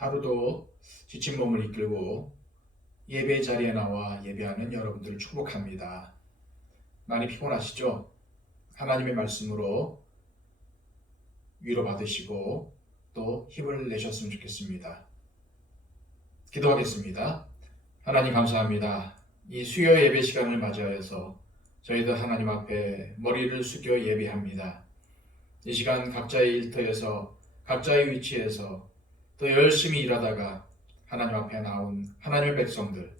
하루도 지친 몸을 이끌고 예배 자리에 나와 예배하는 여러분들을 축복합니다. 많이 피곤하시죠? 하나님의 말씀으로 위로받으시고 또 힘을 내셨으면 좋겠습니다. 기도하겠습니다. 하나님 감사합니다. 이 수요 예배 시간을 맞이하여서 저희도 하나님 앞에 머리를 숙여 예배합니다. 이 시간 각자의 일터에서 각자의 위치에서 또 열심히 일하다가 하나님 앞에 나온 하나님의 백성들,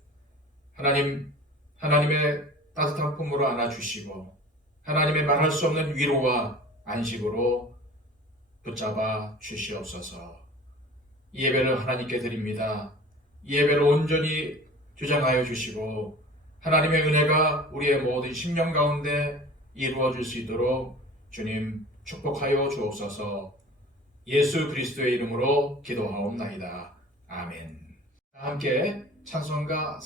하나님의 따뜻한 품으로 안아주시고 하나님의 말할 수 없는 위로와 안식으로 붙잡아 주시옵소서. 이 예배를 하나님께 드립니다. 이 예배를 온전히 주장하여 주시고 하나님의 은혜가 우리의 모든 심령 가운데 이루어질 수 있도록 주님 축복하여 주옵소서. 예수 그리스도의 이름으로 기도하옵나이다. 아멘. 함께 찬송가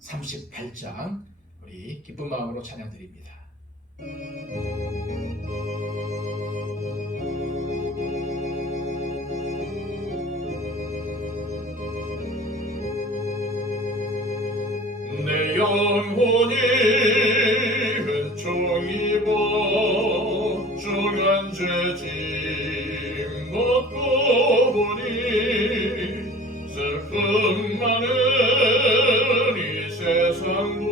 438장 우리 기쁜 마음으로 찬양드립니다. 내 영혼이 은총입어 중한 죄짐 먹고 보니 슬픔 많은 이 세상도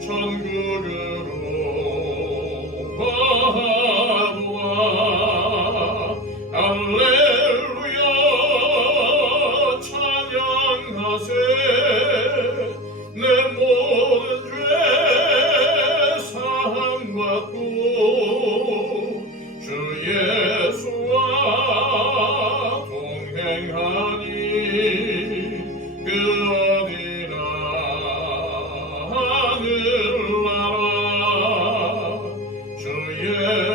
천국으로 가보아 할렐루야 찬양하세 내 모든 죄 사함받고 주 예수와 동행하니 그 어디나 하늘나라 주의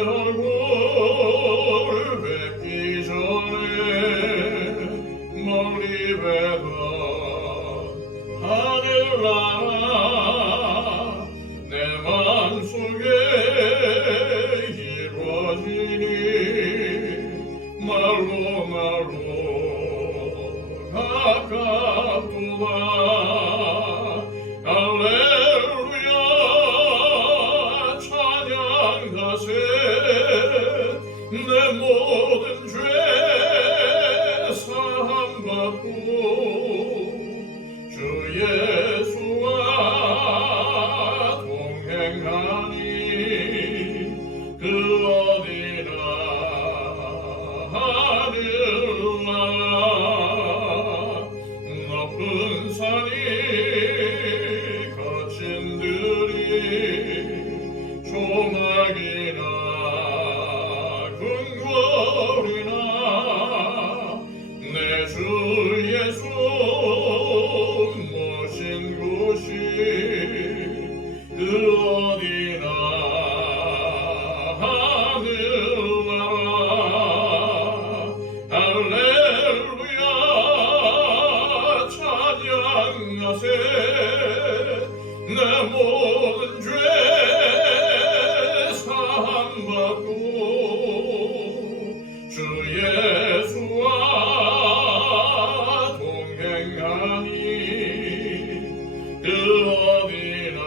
얼굴 뵙기 전에 멀리 뵈던 하늘나라 내 맘속에 이루어지니 말로 가깝도다 할렐루야 찬양하세 내 모든 죄 사함받고 주 예수와 동행하니 그 어디나 하늘나라 높은 산이 거친 들이 조막이나 궁궐이나 내 주 예수 모신 곳이 그 어디나 하늘나라 할렐루야 찬양하세 내 모든 죄 사함받고 주 예수와 동행하니 그 어디나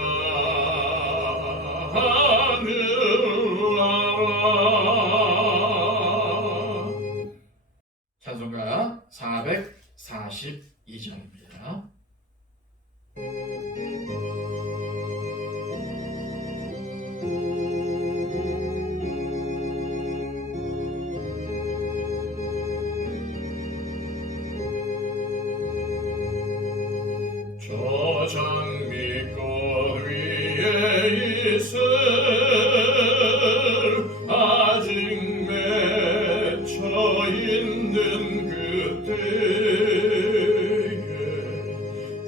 하늘나라. 찬송가 442장입니다. 저 장미꽃 위에 있을 아직 맺혀 있는 그때에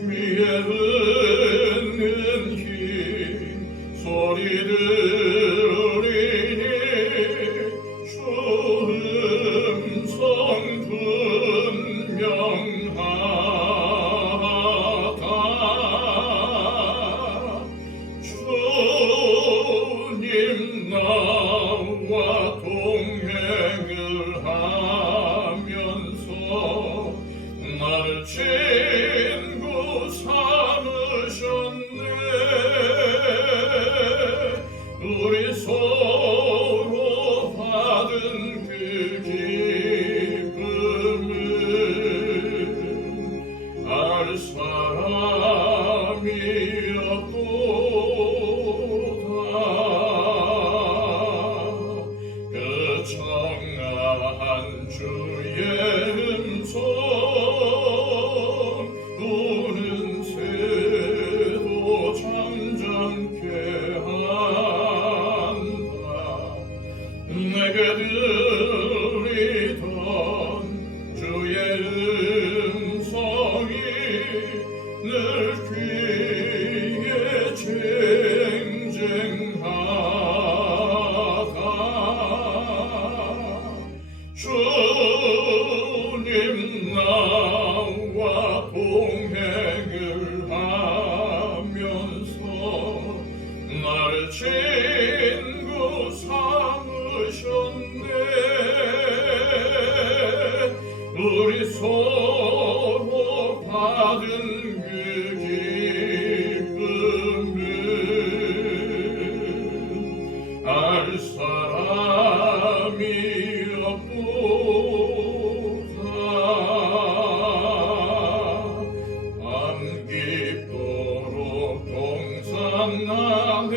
귀에 듣는 흰 소리 들으리니 주 음성 분명하다 주님 나와 동행을 하면서 내게 들리던 주의 음성이 늘 귀에 쟁쟁하다. 주님 나와 동행을 하면서 나를 친구 삼으셨네. 우리 서로 받은 그 기쁨은 알 사람이 없도다. 밤 깊도록 동산나네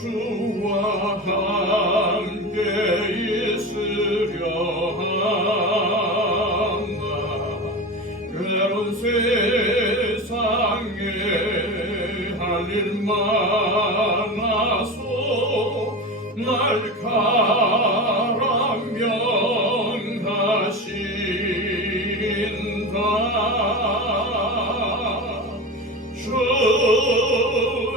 주와 함께 있으려 한다. 괴로운 세상에 할 일 많아서 날 가라 명하신다.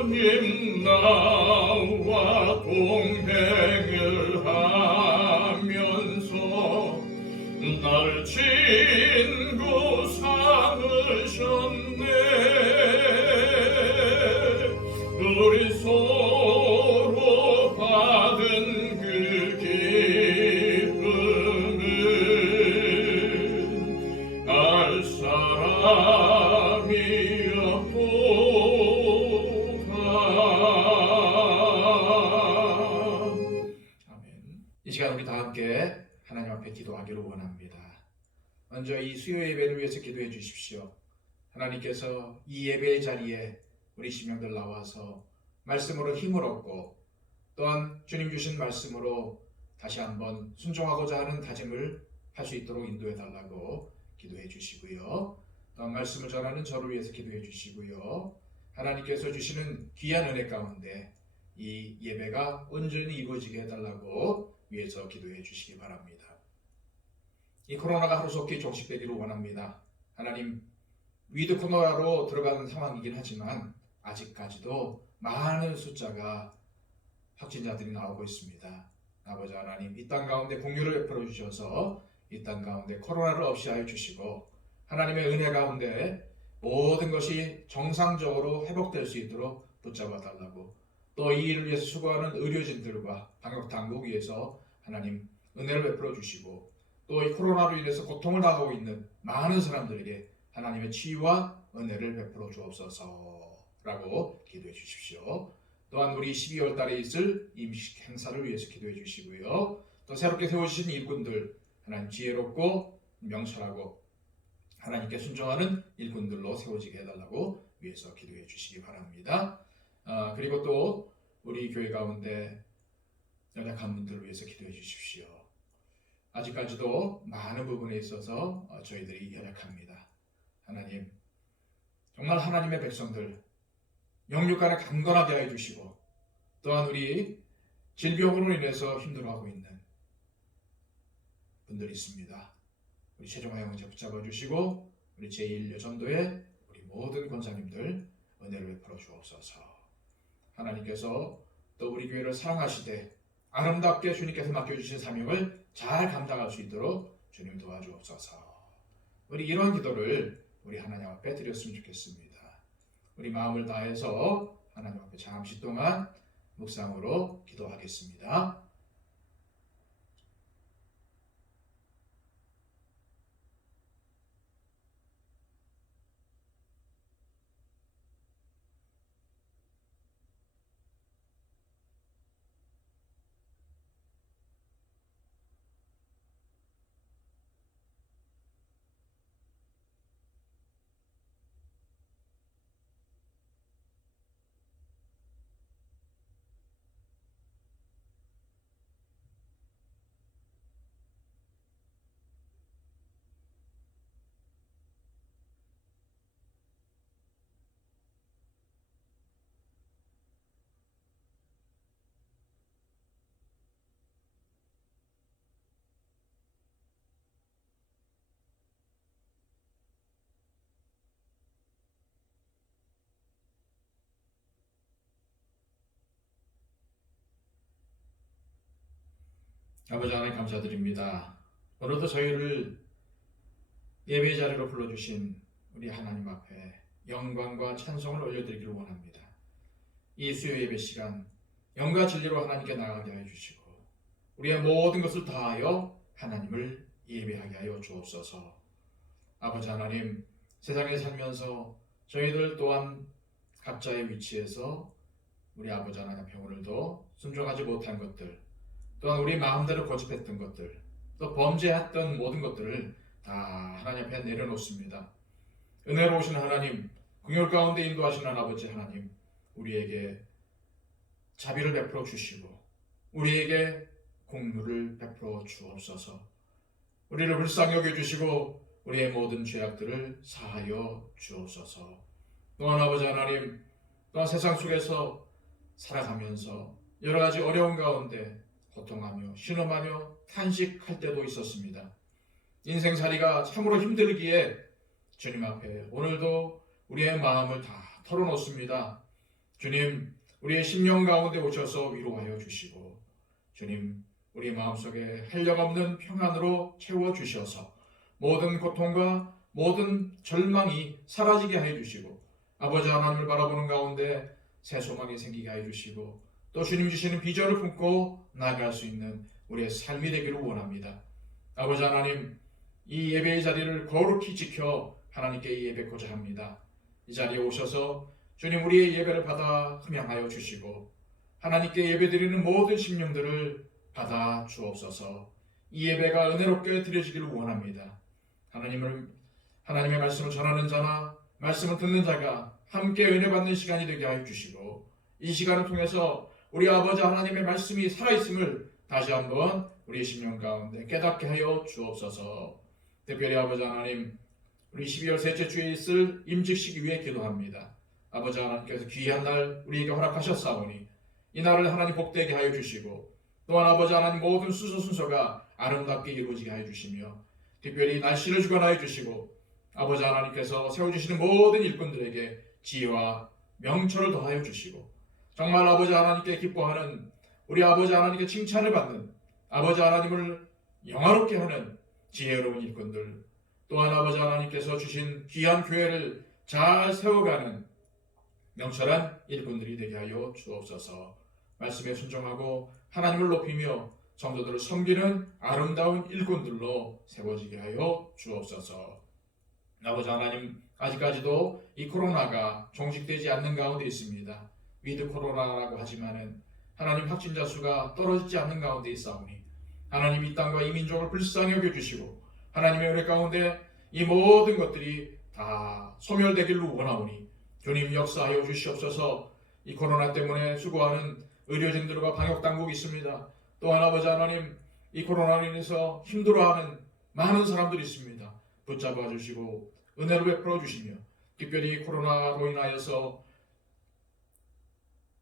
주님 나와 동행을 하면서 나를 친구 삼으셨네. 우리 서로 받은 그 기쁨은 알 사람이 없도다. 아멘. 이 시간 우리 다 함께 하나님 앞에 기도하기를 원합니다. 먼저 이 수요 예배를 위해서 기도해 주십시오. 하나님께서 이 예배의 자리에 우리 시명들 나와서 말씀으로 힘을 얻고 또한 주님 주신 말씀으로 다시 한번 순종하고자 하는 다짐을 할 수 있도록 인도해 달라고 기도해 주시고요. 또한 말씀을 전하는 저를 위해서 기도해 주시고요. 하나님께서 주시는 귀한 은혜 가운데 이 예배가 온전히 이루어지게 해달라고 위해서 기도해 주시기 바랍니다. 이 코로나가 하루속히 종식되기를 원합니다. 하나님, 위드 코로나로 들어가는 상황이긴 하지만 아직까지도 많은 숫자가 확진자들이 나오고 있습니다. 아버지 하나님, 이 땅 가운데 공유를 베풀어 주셔서 이 땅 가운데 코로나를 없이 하여 주시고 하나님의 은혜 가운데 모든 것이 정상적으로 회복될 수 있도록 붙잡아 달라고, 또 이 일을 위해서 수고하는 의료진들과 방역당국 위해서 하나님 은혜를 베풀어 주시고, 또 이 코로나로 인해서 고통을 당하고 있는 많은 사람들에게 하나님의 치유와 은혜를 베풀어 주옵소서라고 기도해 주십시오. 또한 우리 12월 달에 있을 임식 행사를 위해서 기도해 주시고요. 또 새롭게 세워주신 일꾼들, 하나님 지혜롭고 명철하고 하나님께 순종하는 일꾼들로 세워지게 해달라고 위해서 기도해 주시기 바랍니다. 그리고 또 우리 교회 가운데 연약한 분들을 위해서 기도해 주십시오. 아직까지도 많은 부분에 있어서 저희들이 연약합니다. 하나님, 정말 하나님의 백성들 영육 안에 강건하게 하여 주시고, 또한 우리 질병으로 인해서 힘들어하고 있는 분들이 있습니다. 우리 최종화 형제 붙잡아 주시고, 우리 제1여전도의 우리 모든 권사님들 은혜를 베풀어 주옵소서. 하나님께서 또 우리 교회를 사랑하시되 아름답게 주님께서 맡겨주신 사명을 잘 감당할 수 있도록 주님 도와주옵소서. 우리 이러한 기도를 우리 하나님 앞에 드렸으면 좋겠습니다. 우리 마음을 다해서 하나님 앞에 잠시 동안 묵상으로 기도하겠습니다. 아버지 하나님 감사드립니다. 오늘도 저희를 예배 자리로 불러주신 우리 하나님 앞에 영광과 찬송을 올려드리기를 원합니다. 이 수요 예배 시간 영과 진리로 하나님께 나아가게 하여 주시고 우리의 모든 것을 다하여 하나님을 예배하게 하여 주옵소서. 아버지 하나님, 세상에 살면서 저희들 또한 각자의 위치에서 우리 아버지 하나님 앞에 오늘도 순종하지 못한 것들, 또한 우리 마음대로 고집했던 것들, 또 범죄했던 모든 것들을 다 하나님 앞에 내려놓습니다. 은혜로우신 하나님, 긍휼 가운데 인도하시는 아버지 하나님, 우리에게 자비를 베풀어 주시고 우리에게 공유를 베풀어 주옵소서. 우리를 불쌍히 여겨주시고 우리의 모든 죄악들을 사하여 주옵소서. 또한 아버지 하나님, 또한 세상 속에서 살아가면서 여러 가지 어려운 가운데 고통하며 신음하며 탄식할 때도 있었습니다. 인생살이가 참으로 힘들기에 주님 앞에 오늘도 우리의 마음을 다 털어놓습니다. 주님, 우리의 심령 가운데 오셔서 위로하여 주시고 주님, 우리 마음속에 한량없는 평안으로 채워주셔서 모든 고통과 모든 절망이 사라지게 해 주시고 아버지 하나님을 바라보는 가운데 새 소망이 생기게 해 주시고 또 주님 주시는 비전을 품고 나아갈 수 있는 우리의 삶이 되기를 원합니다. 아버지 하나님, 이 예배의 자리를 거룩히 지켜 하나님께 예배코자 합니다. 이 자리에 오셔서 주님 우리의 예배를 받아 흠양하여 주시고 하나님께 예배드리는 모든 심령들을 받아 주옵소서. 이 예배가 은혜롭게 드려지기를 원합니다. 하나님의 말씀을 전하는 자나 말씀을 듣는 자가 함께 은혜 받는 시간이 되게 하여 주시고 이 시간을 통해서 우리 아버지 하나님의 말씀이 살아있음을 다시 한번 우리 심령 가운데 깨닫게 하여 주옵소서. 특별히 아버지 하나님, 우리 12월 셋째 주에 있을 임직식 위에 기도합니다. 아버지 하나님께서 귀한 날 우리에게 허락하셨사오니 이 날을 하나님 복되게 하여 주시고 또한 아버지 하나님 모든 순서가 아름답게 이루어지게 하여 주시며 특별히 날씨를 주관하여 주시고 아버지 하나님께서 세워주시는 모든 일꾼들에게 지혜와 명철을 더하여 주시고 정말 아버지 하나님께 기뻐하는 우리 아버지 하나님께 칭찬을 받는 아버지 하나님을 영화롭게 하는 지혜로운 일꾼들 또한 아버지 하나님께서 주신 귀한 교회를 잘 세워가는 명철한 일꾼들이 되게 하여 주옵소서. 말씀에 순종하고 하나님을 높이며 성도들을 섬기는 아름다운 일꾼들로 세워지게 하여 주옵소서. 아버지 하나님, 아직까지도 이 코로나가 종식되지 않는 가운데 있습니다. 위드 코로나라고 하지만은 하나님 확진자 수가 떨어지지 않는 가운데 있사오니 하나님 이 땅과 이 민족을 불쌍히 여겨주시고 하나님의 은혜 가운데 이 모든 것들이 다 소멸되기를 원하오니 주님 역사하여 주시옵소서. 이 코로나 때문에 수고하는 의료진들과 방역당국이 있습니다. 또한 아버지 하나님, 이 코로나로 인해서 힘들어하는 많은 사람들이 있습니다. 붙잡아 주시고 은혜를 베풀어 주시며 특별히 코로나로 인하여서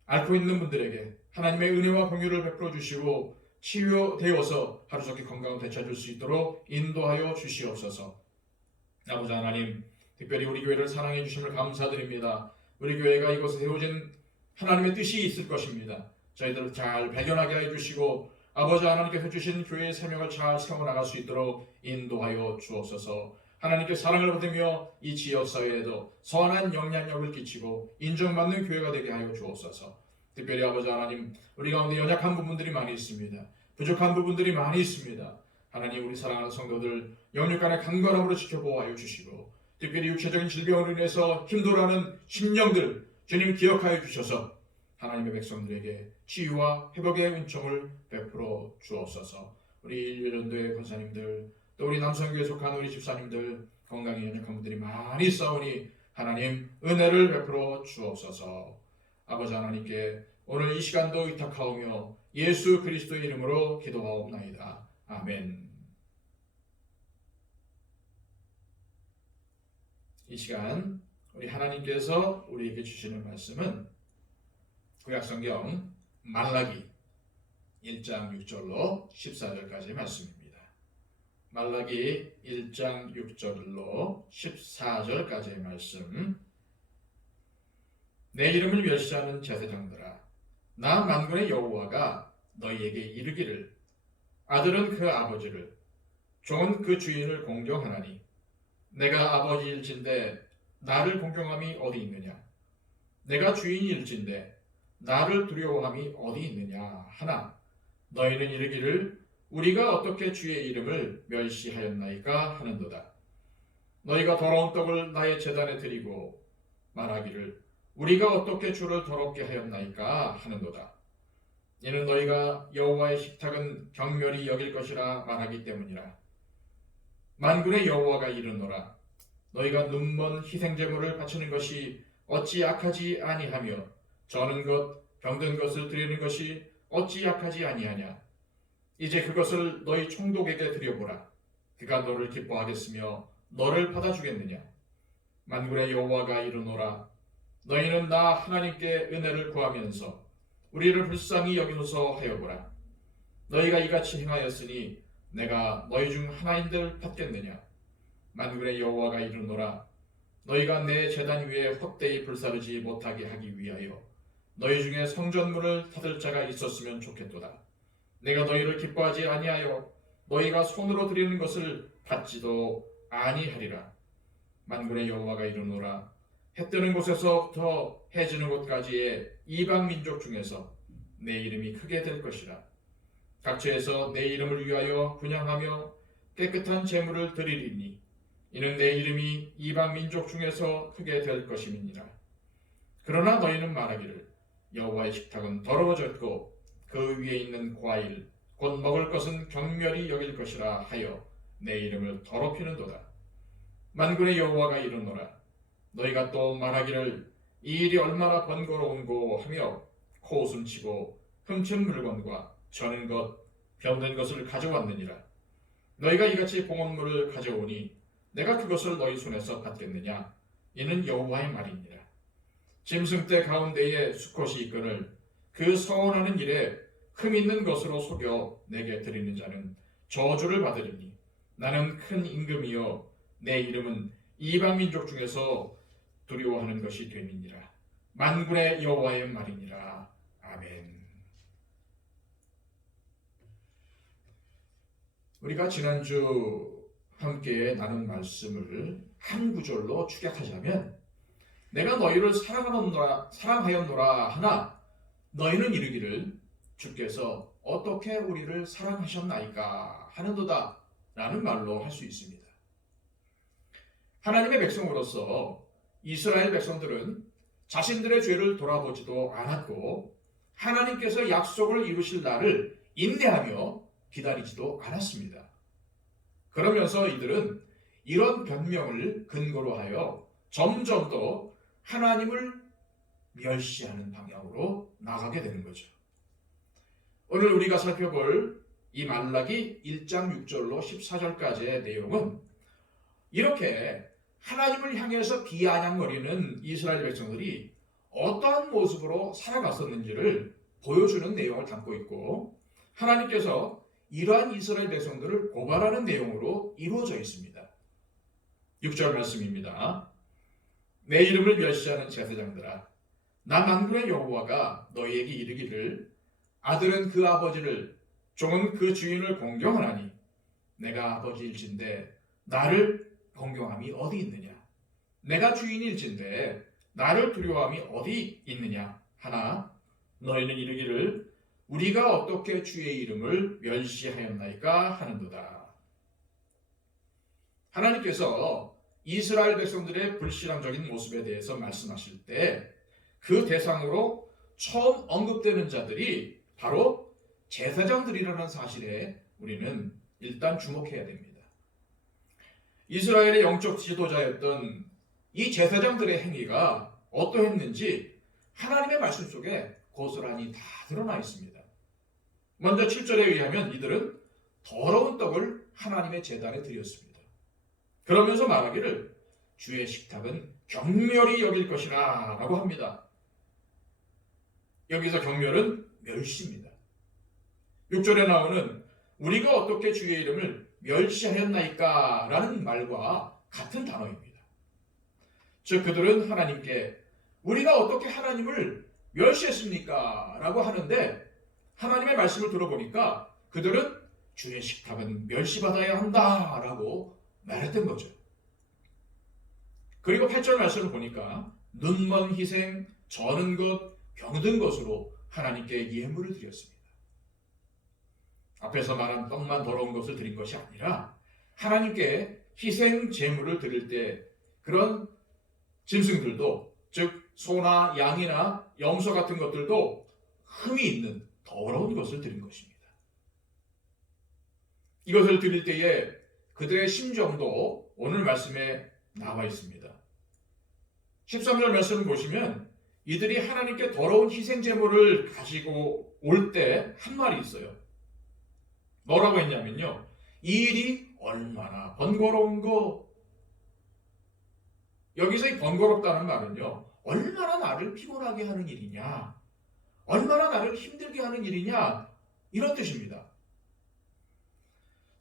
앓고 있는 분들에게 하나님의 은혜와 공유를 베풀어 주시고 치유되어서 하루속히 건강을 되찾을 수 있도록 인도하여 주시옵소서. 아버지 하나님, 특별히 우리 교회를 사랑해 주심을 감사드립니다. 우리 교회가 이곳에 세워진 하나님의 뜻이 있을 것입니다. 저희들을 잘 발견하게 해주시고 아버지 하나님께서 주신 교회의 사명을 잘 세워나갈 수 있도록 인도하여 주옵소서. 하나님께 사랑을 받으며 이 지역사회에도 선한 영향력을 끼치고 인정받는 교회가 되게 하여 주옵소서. 특별히 아버지 하나님, 우리 가운데 연약한 부분들이 많이 있습니다. 부족한 부분들이 많이 있습니다. 하나님, 우리 사랑하는 성도들 영육간의 강건함으로 지켜보아여 주시고 특별히 육체적인 질병으로 인해서 힘들어하는 심령들 주님 기억하여 주셔서 하나님의 백성들에게 치유와 회복의 은총을 베풀어 주옵소서. 우리 일련도의 권사님들 또 우리 남성교에 속한 우리 집사님들 건강에 연약한 분들이 많이 있사오니 하나님 은혜를 베풀어 주옵소서. 아버지 하나님께 오늘 이 시간도 의탁하오며 예수 그리스도의 이름으로 기도하옵나이다. 아멘. 이 시간 우리 하나님께서 우리에게 주시는 말씀은 구약성경 말라기 1장 6절로 14절까지의 말씀입니다. 말라기 1장 6절로 14절까지의 말씀. 내 이름을 멸시하는 제사장들아, 나 만군의 여호와가 너희에게 이르기를 아들은 그 아버지를, 종은 그 주인을 공경하나니 내가 아버지일진데 나를 공경함이 어디 있느냐? 내가 주인일진데 나를 두려워함이 어디 있느냐 하나 너희는 이르기를 우리가 어떻게 주의 이름을 멸시하였나이까 하는도다. 너희가 더러운 떡을 나의 제단에 드리고 말하기를 우리가 어떻게 주를 더럽게 하였나이까 하는도다. 이는 너희가 여호와의 식탁은 경멸히 여길 것이라 말하기 때문이라. 만군의 여호와가 이르노라. 너희가 눈먼 희생제물을 바치는 것이 어찌 악하지 아니하며 저는 것 병든 것을 드리는 것이 어찌 악하지 아니하냐. 이제 그것을 너희 총독에게 드려보라. 그가 너를 기뻐하겠으며 너를 받아주겠느냐. 만군의 여호와가 이르노라. 너희는 나 하나님께 은혜를 구하면서 우리를 불쌍히 여기소서 하여보라. 너희가 이같이 행하였으니 내가 너희 중 하나인들 받겠느냐. 만군의 여호와가 이르노라. 너희가 내 제단 위에 헛되이 불사르지 못하게 하기 위하여 너희 중에 성전문을 닫을 자가 있었으면 좋겠도다. 내가 너희를 기뻐하지 아니하여 너희가 손으로 드리는 것을 받지도 아니하리라. 만군의 여호와가 이르노라. 해 뜨는 곳에서부터 해 지는 곳까지의 이방 민족 중에서 내 이름이 크게 될 것이라. 각처에서 내 이름을 위하여 분향하며 깨끗한 제물을 드리리니 이는 내 이름이 이방 민족 중에서 크게 될 것임이니라. 그러나 너희는 말하기를 여호와의 식탁은 더러워졌고 그 위에 있는 과일 곧 먹을 것은 경멸히 여길 것이라 하여 내 이름을 더럽히는도다. 만군의 여호와가 이르노라. 너희가 또 말하기를 이 일이 얼마나 번거로운고 하며 코웃음치고 흠친 물건과 저는 것 병든 것을 가져왔느니라. 너희가 이같이 봉헌물을 가져오니 내가 그것을 너희 손에서 받겠느냐. 이는 여호와의 말이니라. 짐승 떼 가운데에 수컷이 있거늘 그 서원하는 일에 흠 있는 것으로 속여 내게 드리는 자는 저주를 받으리니 나는 큰 임금이요 내 이름은 이방 민족 중에서 두려워하는 것이 됨이니라. 만군의 여호와의 말이니라. 아멘. 우리가 지난주 함께 나눈 말씀을 한 구절로 축약하자면 내가 너희를 사랑하였노라 하나 너희는 이르기를 주께서 어떻게 우리를 사랑하셨나이까 하는도다 라는 말로 할 수 있습니다. 하나님의 백성으로서 이스라엘 백성들은 자신들의 죄를 돌아보지도 않았고 하나님께서 약속을 이루실 날을 인내하며 기다리지도 않았습니다. 그러면서 이들은 이런 변명을 근거로 하여 점점 더 하나님을 멸시하는 방향으로 나가게 되는 거죠. 오늘 우리가 살펴볼 이 말라기 1장 6절로 14절까지의 내용은 이렇게 하나님을 향해서 비아냥거리는 이스라엘 백성들이 어떠한 모습으로 살아갔었는지를 보여주는 내용을 담고 있고 하나님께서 이러한 이스라엘 백성들을 고발하는 내용으로 이루어져 있습니다. 6절 말씀입니다. 내 이름을 멸시하는 제사장들아 나 만군의 여호와가 너희에게 이르기를 아들은 그 아버지를 종은 그 주인을 공경하나니 내가 아버지일진데 나를 공경함이 어디 있느냐. 내가 주인일진데 나를 두려워함이 어디 있느냐 하나 너희는 이르기를 우리가 어떻게 주의 이름을 멸시하였나이까 하는도다. 하나님께서 이스라엘 백성들의 불신앙적인 모습에 대해서 말씀하실 때 그 대상으로 처음 언급되는 자들이 바로 제사장들이라는 사실에 우리는 일단 주목해야 됩니다. 이스라엘의 영적 지도자였던 이 제사장들의 행위가 어떠했는지 하나님의 말씀 속에 고스란히 다 드러나 있습니다. 먼저 7절에 의하면 이들은 더러운 떡을 하나님의 제단에 드렸습니다. 그러면서 말하기를 주의 식탁은 경멸히 여길 것이라 라고 합니다. 여기서 경멸은 멸시입니다. 6절에 나오는 우리가 어떻게 주의 이름을 멸시하였나이까 라는 말과 같은 단어입니다. 즉 그들은 하나님께 우리가 어떻게 하나님을 멸시했습니까? 라고 하는데 하나님의 말씀을 들어보니까 그들은 주의 식탁은 멸시받아야 한다라고 말했던 거죠. 그리고 8절 말씀을 보니까 눈먼 희생, 저는 것, 병든 것으로 하나님께 예물을 드렸습니다. 앞에서 말한 떡만 더러운 것을 드린 것이 아니라 하나님께 희생 제물을 드릴 때 그런 짐승들도, 즉 소나 양이나 염소 같은 것들도 흠이 있는 더러운 것을 드린 것입니다. 이것을 드릴 때에 그들의 심정도 오늘 말씀에 나와 있습니다. 13절 말씀을 보시면 이들이 하나님께 더러운 희생 제물을 가지고 올 때 한 말이 있어요. 뭐라고 했냐면요, 이 일이 얼마나 번거로운고. 여기서 이 번거롭다는 말은요, 얼마나 나를 피곤하게 하는 일이냐, 얼마나 나를 힘들게 하는 일이냐, 이런 뜻입니다.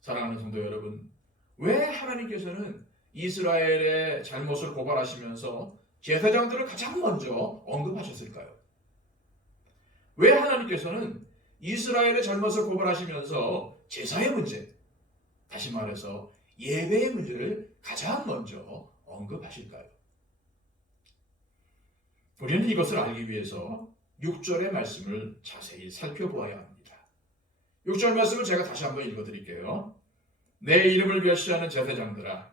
사랑하는 성도 여러분, 왜 하나님께서는 이스라엘의 잘못을 고발하시면서 제사장들을 가장 먼저 언급하셨을까요? 왜 하나님께서는 이스라엘의 잘못을 고발하시면서 제사의 문제, 다시 말해서 예배의 문제를 가장 먼저 언급하실까요? 우리는 이것을 알기 위해서 6절의 말씀을 자세히 살펴보아야 합니다. 6절 말씀을 제가 다시 한번 읽어드릴게요. 내 이름을 멸시하는 제사장들아,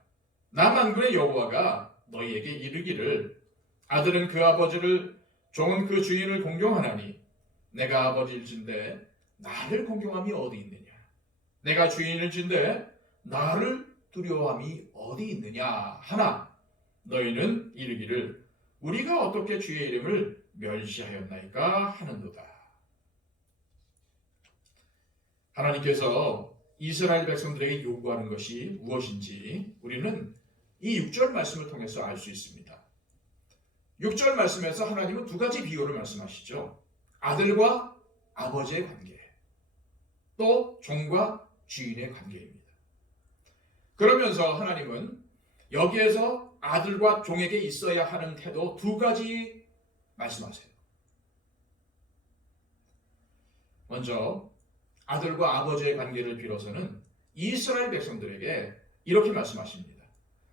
나 만군의 여호와가 너희에게 이르기를 아들은 그 아버지를, 종은 그 주인을 공경하나니 내가 아버지일진데 나를 공경함이 어디 있느냐? 내가 주인일진데 나를 두려워함이 어디 있느냐 하나 너희는 이르기를 우리가 어떻게 주의 이름을 멸시하였나이까 하는도다. 하나님께서 이스라엘 백성들에게 요구하는 것이 무엇인지 우리는 이 6절 말씀을 통해서 알 수 있습니다. 6절 말씀에서 하나님은 두 가지 비유를 말씀하시죠. 아들과 아버지의 관계, 또 종과 주인의 관계입니다. 그러면서 하나님은 여기에서 아들과 종에게 있어야 하는 태도 두 가지 말씀하세요. 먼저 아들과 아버지의 관계를 빌어서는 이스라엘 백성들에게 이렇게 말씀하십니다.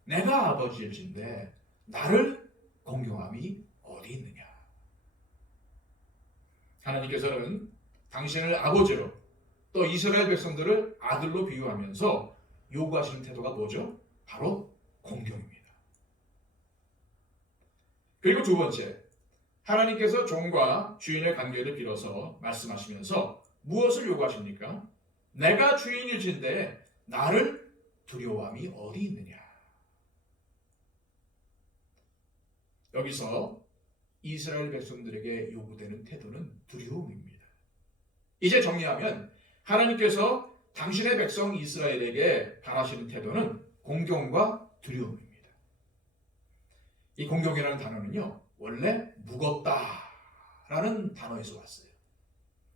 내가 아버지일진데 나를 공경함이 어디 있느냐? 하나님께서는 당신을 아버지로, 또 이스라엘 백성들을 아들로 비유하면서 요구하시는 태도가 뭐죠? 바로 공경입니다. 그리고 두 번째, 하나님께서 종과 주인의 관계를 빌어서 말씀하시면서 무엇을 요구하십니까? 내가 주인일진데 나를 두려워함이 어디 있느냐? 여기서 이스라엘 백성들에게 요구되는 태도는 두려움입니다. 이제 정리하면 하나님께서 당신의 백성 이스라엘에게 바라시는 태도는 공경과 두려움입니다. 이 공경이라는 단어는요, 원래 무겁다라는 단어에서 왔어요.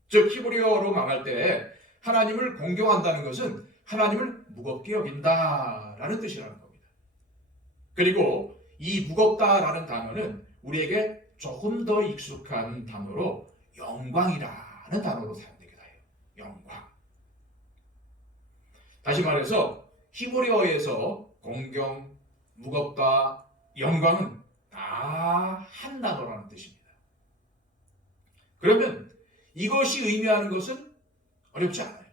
즉 히브리어로 말할 때 하나님을 공경한다는 것은 하나님을 무겁게 여긴다라는 뜻이라는 겁니다. 그리고 이 무겁다라는 단어는 우리에게 조금 더 익숙한 단어로 영광이라는 단어로 사용되기도 해요. 영광. 다시 말해서 히브리어에서 공경, 무겁다, 영광은 다 한 단어라는 뜻입니다. 그러면 이것이 의미하는 것은 어렵지 않아요.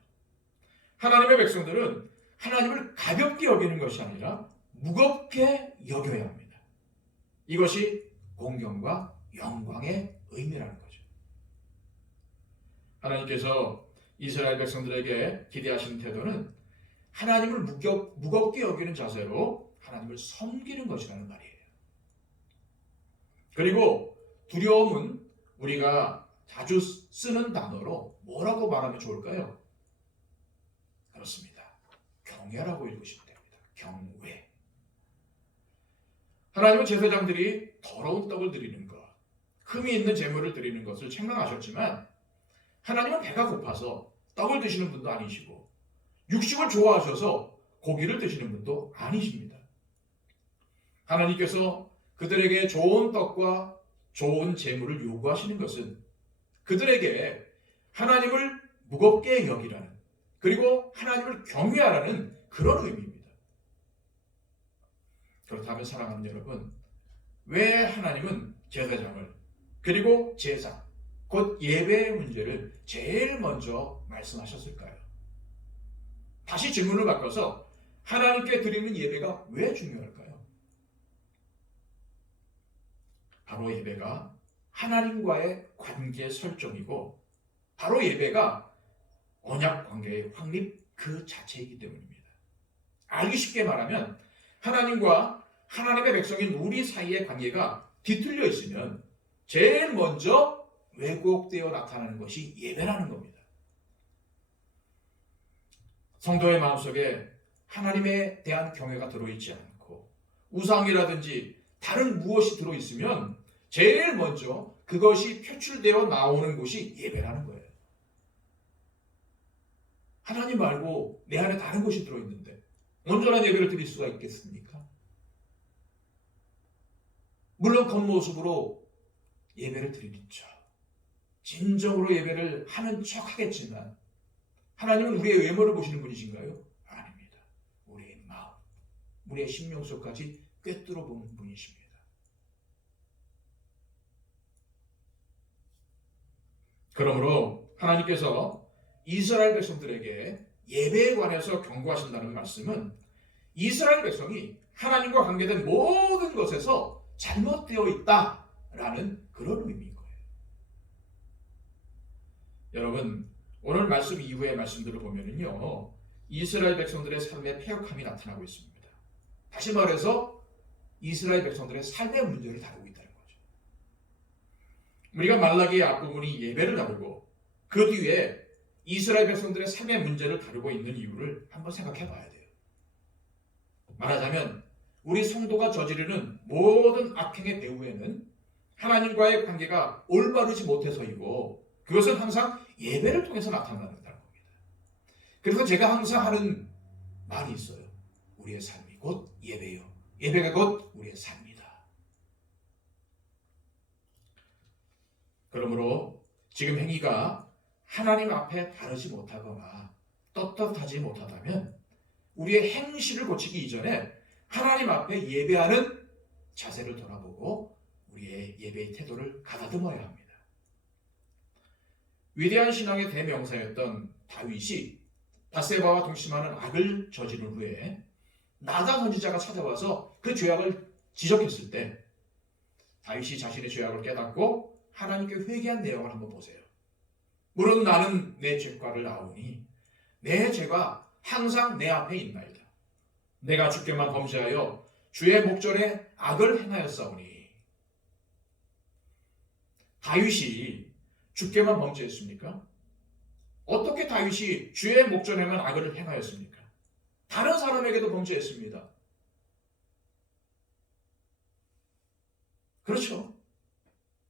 하나님의 백성들은 하나님을 가볍게 여기는 것이 아니라 무겁게 여겨야 합니다. 이것이 공경과 영광의 의미라는 거죠. 하나님께서 이스라엘 백성들에게 기대하시는 태도는 하나님을 무겁게 여기는 자세로 하나님을 섬기는 것이라는 말이에요. 그리고 두려움은 우리가 자주 쓰는 단어로 뭐라고 말하면 좋을까요? 그렇습니다. 경외라고 읽으시면 됩니다. 경외. 하나님은 제사장들이 더러운 떡을 드리는 것, 흠이 있는 제물을 드리는 것을 책망하셨지만 하나님은 배가 고파서 떡을 드시는 분도 아니시고 육식을 좋아하셔서 고기를 드시는 분도 아니십니다. 하나님께서 그들에게 좋은 떡과 좋은 제물을 요구하시는 것은 그들에게 하나님을 무겁게 여기라는, 그리고 하나님을 경외하라는 그런 의미입니다. 그렇다면 사랑하는 여러분, 왜 하나님은 제사장을 그리고 제사, 곧 예배의 문제를 제일 먼저 말씀하셨을까요? 다시 질문을 바꿔서 하나님께 드리는 예배가 왜 중요할까요? 바로 예배가 하나님과의 관계 설정이고 바로 예배가 언약 관계의 확립 그 자체이기 때문입니다. 알기 쉽게 말하면 하나님과 하나님의 백성인 우리 사이의 관계가 뒤틀려 있으면 제일 먼저 왜곡되어 나타나는 것이 예배라는 겁니다. 성도의 마음속에 하나님에 대한 경외가 들어있지 않고 우상이라든지 다른 무엇이 들어있으면 제일 먼저 그것이 표출되어 나오는 곳이 예배라는 거예요. 하나님 말고 내 안에 다른 것이 들어있는데 온전한 예배를 드릴 수가 있겠습니까? 물론 겉모습으로 예배를 드리죠. 진정으로 예배를 하는 척 하겠지만 하나님은 우리의 외모를 보시는 분이신가요? 아닙니다. 우리의 마음, 우리의 심령 속까지 꿰뚫어 보는 분이십니다. 그러므로 하나님께서 이스라엘 백성들에게 예배에 관해서 경고하신다는 말씀은 이스라엘 백성이 하나님과 관계된 모든 것에서 잘못되어 있다라는 그런 의미인 거예요. 여러분, 오늘 말씀 이후의 말씀들을 보면은요, 이스라엘 백성들의 삶의 패역함이 나타나고 있습니다. 다시 말해서 이스라엘 백성들의 삶의 문제를 다루고 있다는 거죠. 우리가 말라기의 앞부분이 예배를 다루고 그 뒤에 이스라엘 백성들의 삶의 문제를 다루고 있는 이유를 한번 생각해 봐야 돼요. 말하자면 우리 성도가 저지르는 모든 악행의 배후에는 하나님과의 관계가 올바르지 못해서이고 그것은 항상 예배를 통해서 나타난다는 겁니다. 그래서 제가 항상 하는 말이 있어요. 우리의 삶이 곧 예배요. 예배가 곧 우리의 삶이다. 그러므로 지금 행위가 하나님 앞에 바르지 못하거나 떳떳하지 못하다면 우리의 행실을 고치기 이전에 하나님 앞에 예배하는 자세를 돌아보고 우리의 예배의 태도를 가다듬어야 합니다. 위대한 신앙의 대명사였던 다윗이 밧세바와 동침하는 악을 저지른 후에 나단 선지자가 찾아와서 그 죄악을 지적했을 때 다윗이 자신의 죄악을 깨닫고 하나님께 회개한 내용을 한번 보세요. 물론 나는 내 죄과를 아오니 내 죄가 항상 내 앞에 있나이다. 내가 주께만 범죄하여 주의 목전에 악을 행하였사오니. 다윗이 주께만 범죄했습니까? 어떻게 다윗이 주의 목전에만 악을 행하였습니까? 다른 사람에게도 범죄했습니다. 그렇죠.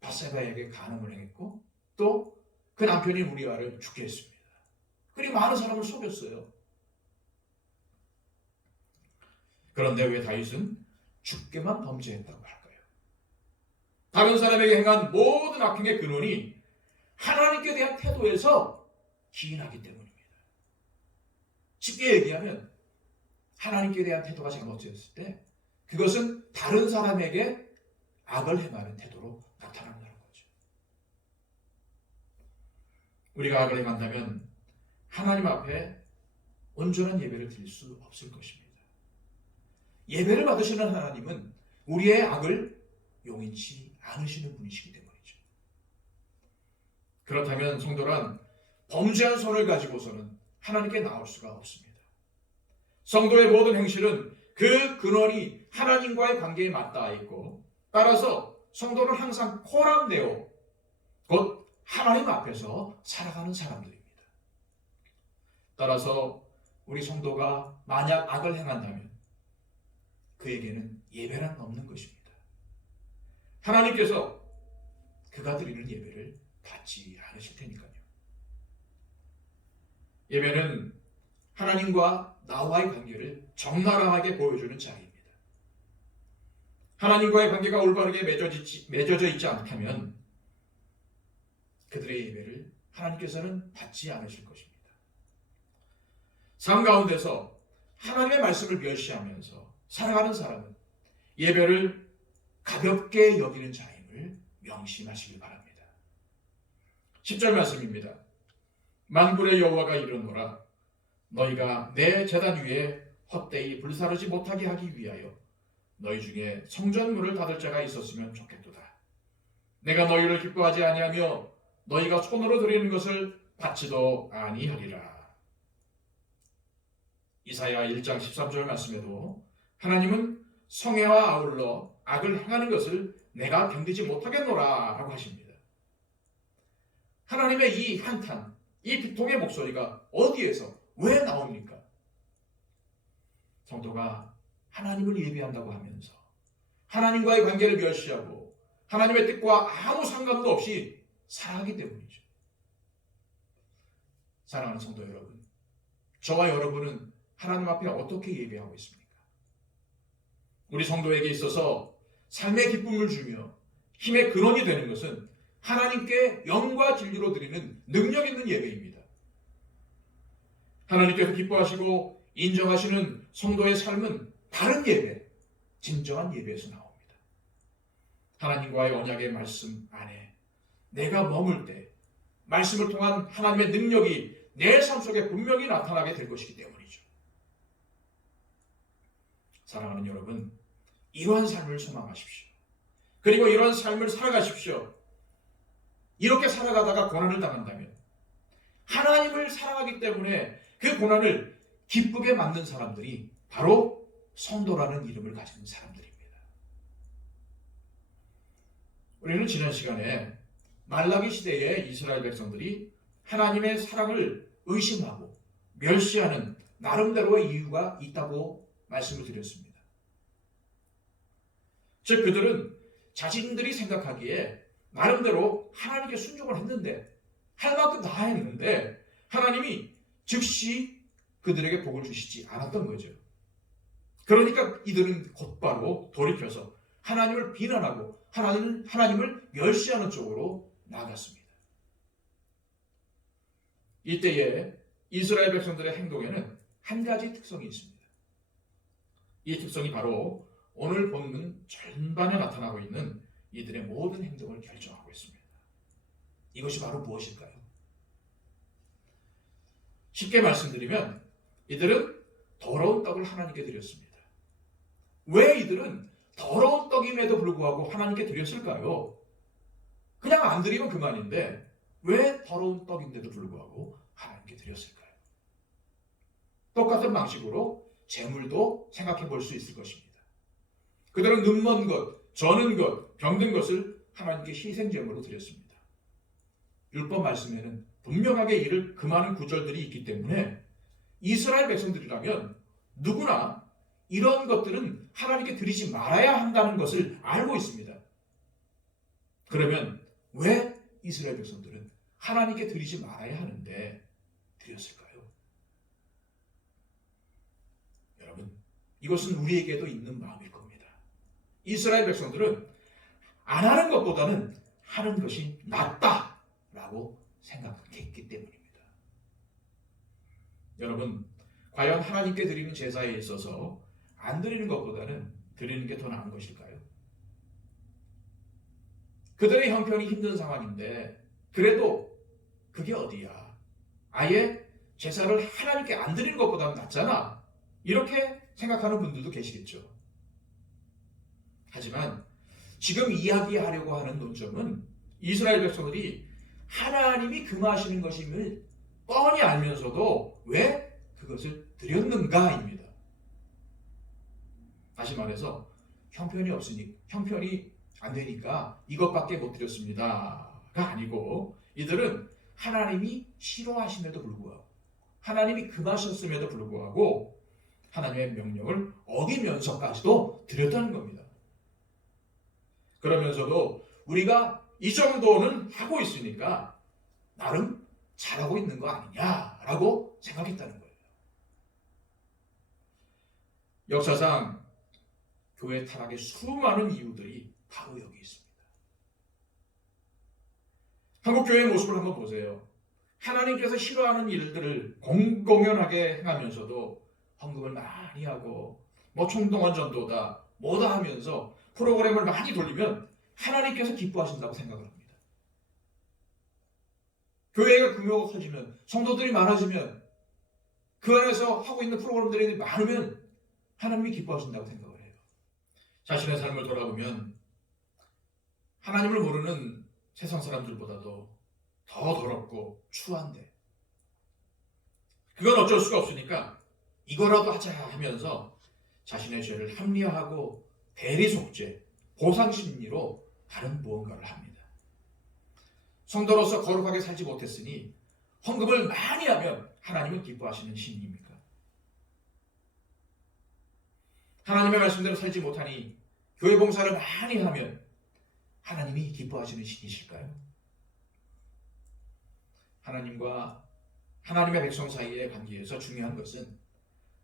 밧세바에게 간음을 행했고 또 그 남편인 우리아를 죽게 했습니다. 그리고 많은 사람을 속였어요. 그런데 왜 다윗은 주께만 범죄했다고 할까요? 다른 사람에게 행한 모든 악행의 근원이 하나님께 대한 태도에서 기인하기 때문입니다. 쉽게 얘기하면 하나님께 대한 태도가 잘못되었을 때 그것은 다른 사람에게 악을 행하는 태도로 나타난다는 거죠. 우리가 악을 행한다면 하나님 앞에 온전한 예배를 드릴 수 없을 것입니다. 예배를 받으시는 하나님은 우리의 악을 용인치 않으시는 분이시기 때문이죠. 그렇다면 성도란 범죄한 손을 가지고서는 하나님께 나올 수가 없습니다. 성도의 모든 행실은 그 근원이 하나님과의 관계에 맞닿아 있고 따라서 성도는 항상 코람데오 곧 하나님 앞에서 살아가는 사람들입니다. 따라서 우리 성도가 만약 악을 행한다면 그에게는 예배란 없는 것입니다. 하나님께서 그가 드리는 예배를 받지 않으실 테니까요. 예배는 하나님과 나와의 관계를 적나라하게 보여주는 자리입니다. 하나님과의 관계가 올바르게 맺어져 있지 않다면 그들의 예배를 하나님께서는 받지 않으실 것입니다. 삶 가운데서 하나님의 말씀을 멸시하면서 살아가는 사람은 예배를 가볍게 여기는 자임을 명심하시길 바랍니다. 10절 말씀입니다. 만군의 여호와가 이르노라 너희가 내 제단 위에 헛되이 불사르지 못하게 하기 위하여 너희 중에 성전문을 닫을 자가 있었으면 좋겠도다. 내가 너희를 기뻐하지 아니하며 너희가 손으로 드리는 것을 받지도 아니하리라. 이사야 1장 13절 말씀에도 하나님은 성애와 아울러 악을 행하는 것을 내가 견디지 못하겠노라 라고 하십니다. 하나님의 이 한탄, 이 비통의 목소리가 어디에서 왜 나옵니까? 성도가 하나님을 예배한다고 하면서 하나님과의 관계를 멸시하고 하나님의 뜻과 아무 상관도 없이 살아가기 때문이죠. 사랑하는 성도 여러분, 저와 여러분은 하나님 앞에 어떻게 예배하고 있습니까? 우리 성도에게 있어서 삶의 기쁨을 주며 힘의 근원이 되는 것은 하나님께 영과 진리로 드리는 능력 있는 예배입니다. 하나님께서 기뻐하시고 인정하시는 성도의 삶은 바른 예배, 진정한 예배에서 나옵니다. 하나님과의 언약의 말씀 안에 내가 머물 때 말씀을 통한 하나님의 능력이 내 삶 속에 분명히 나타나게 될 것이기 때문이죠. 사랑하는 여러분, 이러한 삶을 소망하십시오. 그리고 이러한 삶을 살아가십시오. 이렇게 살아가다가 고난을 당한다면 하나님을 사랑하기 때문에 그 고난을 기쁘게 만든 사람들이 바로 성도라는 이름을 가진 사람들입니다. 우리는 지난 시간에 말라기 시대의 이스라엘 백성들이 하나님의 사랑을 의심하고 멸시하는 나름대로의 이유가 있다고 말씀을 드렸습니다. 즉 그들은 자신들이 생각하기에 나름대로 하나님께 순종을 했는데 할 만큼 다 했는데 하나님이 즉시 그들에게 복을 주시지 않았던 거죠. 그러니까 이들은 곧바로 돌이켜서 하나님을 비난하고 하나님을 멸시하는 쪽으로 나아갔습니다. 이때에 이스라엘 백성들의 행동에는 한 가지 특성이 있습니다. 이 특성이 바로 오늘 본문 전반에 나타나고 있는 이들의 모든 행동을 결정하고 있습니다. 이것이 바로 무엇일까요? 쉽게 말씀드리면 이들은 더러운 떡을 하나님께 드렸습니다. 왜 이들은 더러운 떡임에도 불구하고 하나님께 드렸을까요? 그냥 안 드리면 그만인데 왜 더러운 떡인데도 불구하고 하나님께 드렸을까요? 똑같은 방식으로 재물도 생각해 볼 수 있을 것입니다. 그들은 눈먼 것, 저는 것, 병든 것을 하나님께 희생제물로 드렸습니다. 율법 말씀에는 분명하게 이를 금하는 구절들이 있기 때문에 이스라엘 백성들이라면 누구나 이런 것들은 하나님께 드리지 말아야 한다는 것을 알고 있습니다. 그러면 왜 이스라엘 백성들은 하나님께 드리지 말아야 하는데 드렸을까요? 여러분, 이것은 우리에게도 있는 마음일 겁니다. 이스라엘 백성들은 안 하는 것보다는 하는 것이 낫다라고 생각했기 때문입니다. 여러분, 과연 하나님께 드리는 제사에 있어서 안 드리는 것보다는 드리는 게 더 나은 것일까요? 그들의 형편이 힘든 상황인데 그래도 그게 어디야? 아예 제사를 하나님께 안 드리는 것보다는 낫잖아. 이렇게 생각하는 분들도 계시겠죠. 하지만 지금 이야기하려고 하는 논점은 이스라엘 백성들이 하나님이 금하시는 것임을 뻔히 알면서도 왜 그것을 드렸는가입니다. 다시 말해서 형편이 안 되니까 이것밖에 못 드렸습니다가 아니고 이들은 하나님이 싫어하심에도 불구하고 하나님이 금하셨음에도 불구하고 하나님의 명령을 어기면서까지도 드렸다는 겁니다. 그러면서도 우리가 이 정도는 하고 있으니까 나름 잘하고 있는 거 아니냐라고 생각했다는 거예요. 역사상 교회 타락의 수많은 이유들이 바로 여기 있습니다. 한국 교회의 모습을 한번 보세요. 하나님께서 싫어하는 일들을 공공연하게 행하면서도 헌금을 많이 하고 뭐 총동원 전도다 뭐다 하면서 프로그램을 많이 돌리면 하나님께서 기뻐하신다고 생각을 합니다. 교회가 규모가 커지면 성도들이 많아지면 그 안에서 하고 있는 프로그램들이 많으면 하나님이 기뻐하신다고 생각을 해요. 자신의 삶을 돌아보면 하나님을 모르는 세상 사람들보다도 더 더럽고 추한데 그건 어쩔 수가 없으니까 이거라도 하자 하면서 자신의 죄를 합리화하고 대리속죄, 보상심리로 다른 무언가를 합니다. 성도로서 거룩하게 살지 못했으니 헌금을 많이 하면 하나님은 기뻐하시는 신입니까? 하나님의 말씀대로 살지 못하니 교회 봉사를 많이 하면 하나님이 기뻐하시는 신이실까요? 하나님과 하나님의 백성 사이의 관계에서 중요한 것은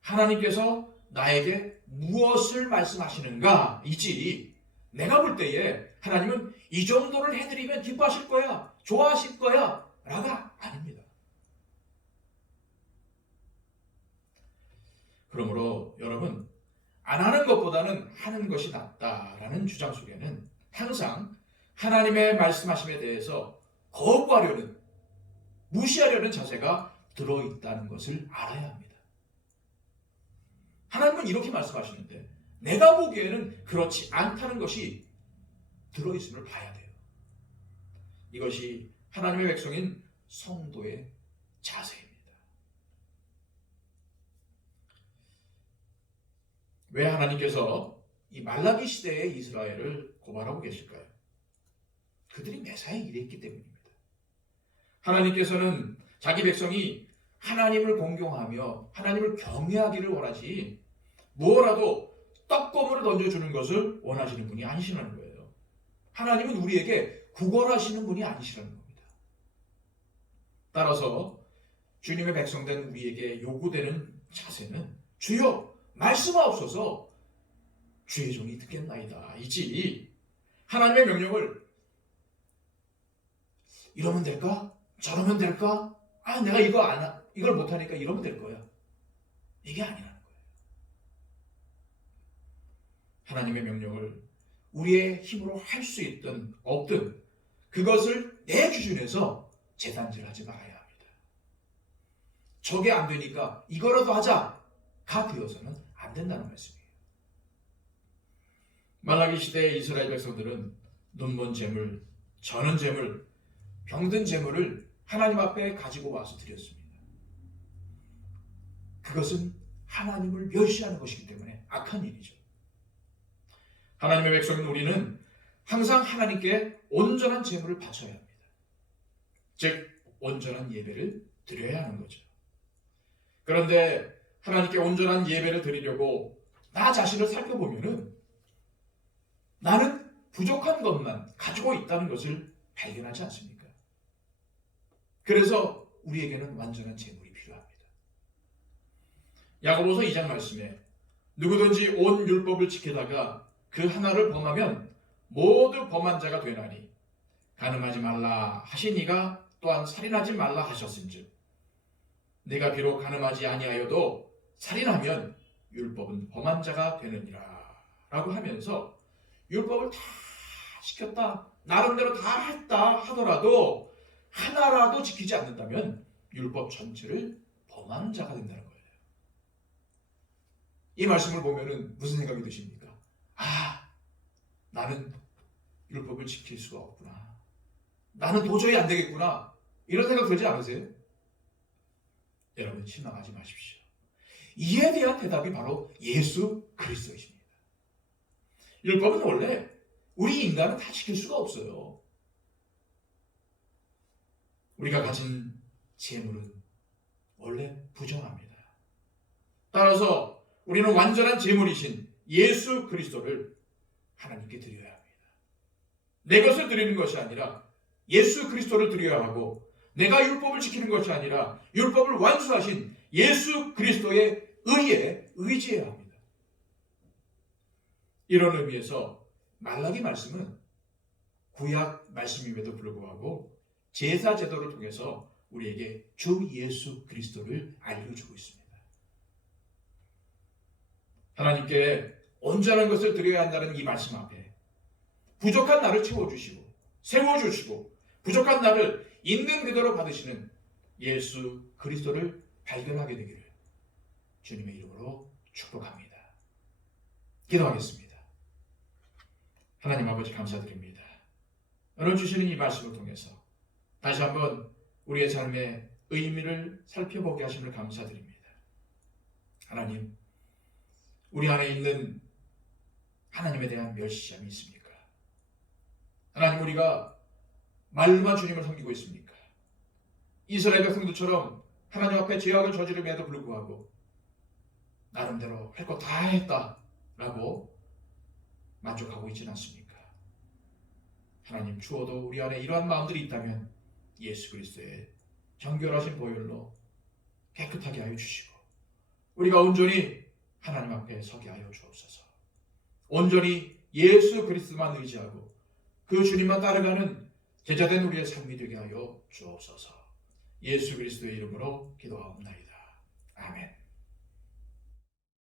하나님께서 나에게 무엇을 말씀하시는가 이지 내가 볼 때에 하나님은 이 정도를 해드리면 기뻐하실 거야, 좋아하실 거야 라가 아닙니다. 그러므로 여러분 안 하는 것보다는 하는 것이 낫다라는 주장 속에는 항상 하나님의 말씀하심에 대해서 거부하려는 무시하려는 자세가 들어있다는 것을 알아야 합니다. 하나님은 이렇게 말씀하시는데 내가 보기에는 그렇지 않다는 것이 들어있음을 봐야 돼요. 이것이 하나님의 백성인 성도의 자세입니다. 왜 하나님께서 이 말라기 시대의 이스라엘을 고발하고 계실까요? 그들이 매사에 이랬기 때문입니다. 하나님께서는 자기 백성이 하나님을 공경하며 하나님을 경외하기를 원하지 뭐라도 떡고물을 던져주는 것을 원하시는 분이 아니시라는 거예요. 하나님은 우리에게 구걸하시는 분이 아니시라는 겁니다. 따라서 주님의 백성된 우리에게 요구되는 자세는 주여 말씀하옵소서 주의 종이 듣겠나이다 이지 하나님의 명령을 이러면 될까? 저러면 될까? 내가 이걸 못하니까 이러면 될 거야. 이게 아니라는 거예요. 하나님의 명령을 우리의 힘으로 할 수 있든 없든 그것을 내 기준에서 재단질하지 말아야 합니다. 저게 안 되니까 이거라도 하자가 되어서는 안 된다는 말씀이에요. 말라기 시대의 이스라엘 백성들은 눈먼 재물, 저는 재물, 병든 재물을 하나님 앞에 가지고 와서 드렸습니다. 그것은 하나님을 멸시하는 것이기 때문에 악한 일이죠. 하나님의 백성인 우리는 항상 하나님께 온전한 재물을 바쳐야 합니다. 즉 온전한 예배를 드려야 하는 거죠. 그런데 하나님께 온전한 예배를 드리려고 나 자신을 살펴보면은 나는 부족한 것만 가지고 있다는 것을 발견하지 않습니까? 그래서 우리에게는 완전한 재물이 필요합니다. 야고보서 2장 말씀에 누구든지 온 율법을 지키다가 그 하나를 범하면 모두 범한 자가 되나니 간음하지 말라 하시니가 또한 살인하지 말라 하셨은즉 내가 비록 간음하지 아니하여도 살인하면 율법은 범한 자가 되느니라 라고 하면서 율법을 다 지켰다 나름대로 다 했다 하더라도 하나라도 지키지 않는다면 율법 전체를 범하는 자가 된다는 거예요. 이 말씀을 보면은 무슨 생각이 드십니까? 나는 율법을 지킬 수가 없구나. 나는 도저히 안 되겠구나. 이런 생각 들지 않으세요? 여러분 실망하지 마십시오. 이에 대한 대답이 바로 예수 그리스도이십니다. 율법은 원래 우리 인간은 다 지킬 수가 없어요. 우리가 가진 재물은 원래 부정합니다. 따라서 우리는 완전한 재물이신 예수 그리스도를 하나님께 드려야 합니다. 내 것을 드리는 것이 아니라 예수 그리스도를 드려야 하고 내가 율법을 지키는 것이 아니라 율법을 완수하신 예수 그리스도의 의에 의지해야 합니다. 이런 의미에서 말라기 말씀은 구약 말씀임에도 불구하고 제사 제도를 통해서 우리에게 주 예수 그리스도를 알려주고 있습니다. 하나님께 온전한 것을 드려야 한다는 이 말씀 앞에 부족한 나를 채워주시고 세워주시고 부족한 나를 있는 그대로 받으시는 예수 그리스도를 발견하게 되기를 주님의 이름으로 축복합니다. 기도하겠습니다. 하나님 아버지 감사드립니다. 오늘 주시는 이 말씀을 통해서 다시 한번 우리의 삶의 의미를 살펴보게 하심을 감사드립니다. 하나님, 우리 안에 있는 하나님에 대한 멸시함이 있습니까? 하나님, 우리가 말로만 주님을 섬기고 있습니까? 이스라엘 백성들처럼 하나님 앞에 죄악을 저지름에도 불구하고 나름대로 할 것 다 했다라고 만족하고 있지는 않습니까? 하나님, 주어도 우리 안에 이러한 마음들이 있다면 예수 그리스도의 정결하신 보혈로 깨끗하게 하여 주시고 우리가 온전히 하나님 앞에 서게 하여 주옵소서. 온전히 예수 그리스도만 의지하고 그 주님만 따라가는 제자된 우리의 삶이 되게 하여 주옵소서. 예수 그리스도의 이름으로 기도하옵나이다. 아멘.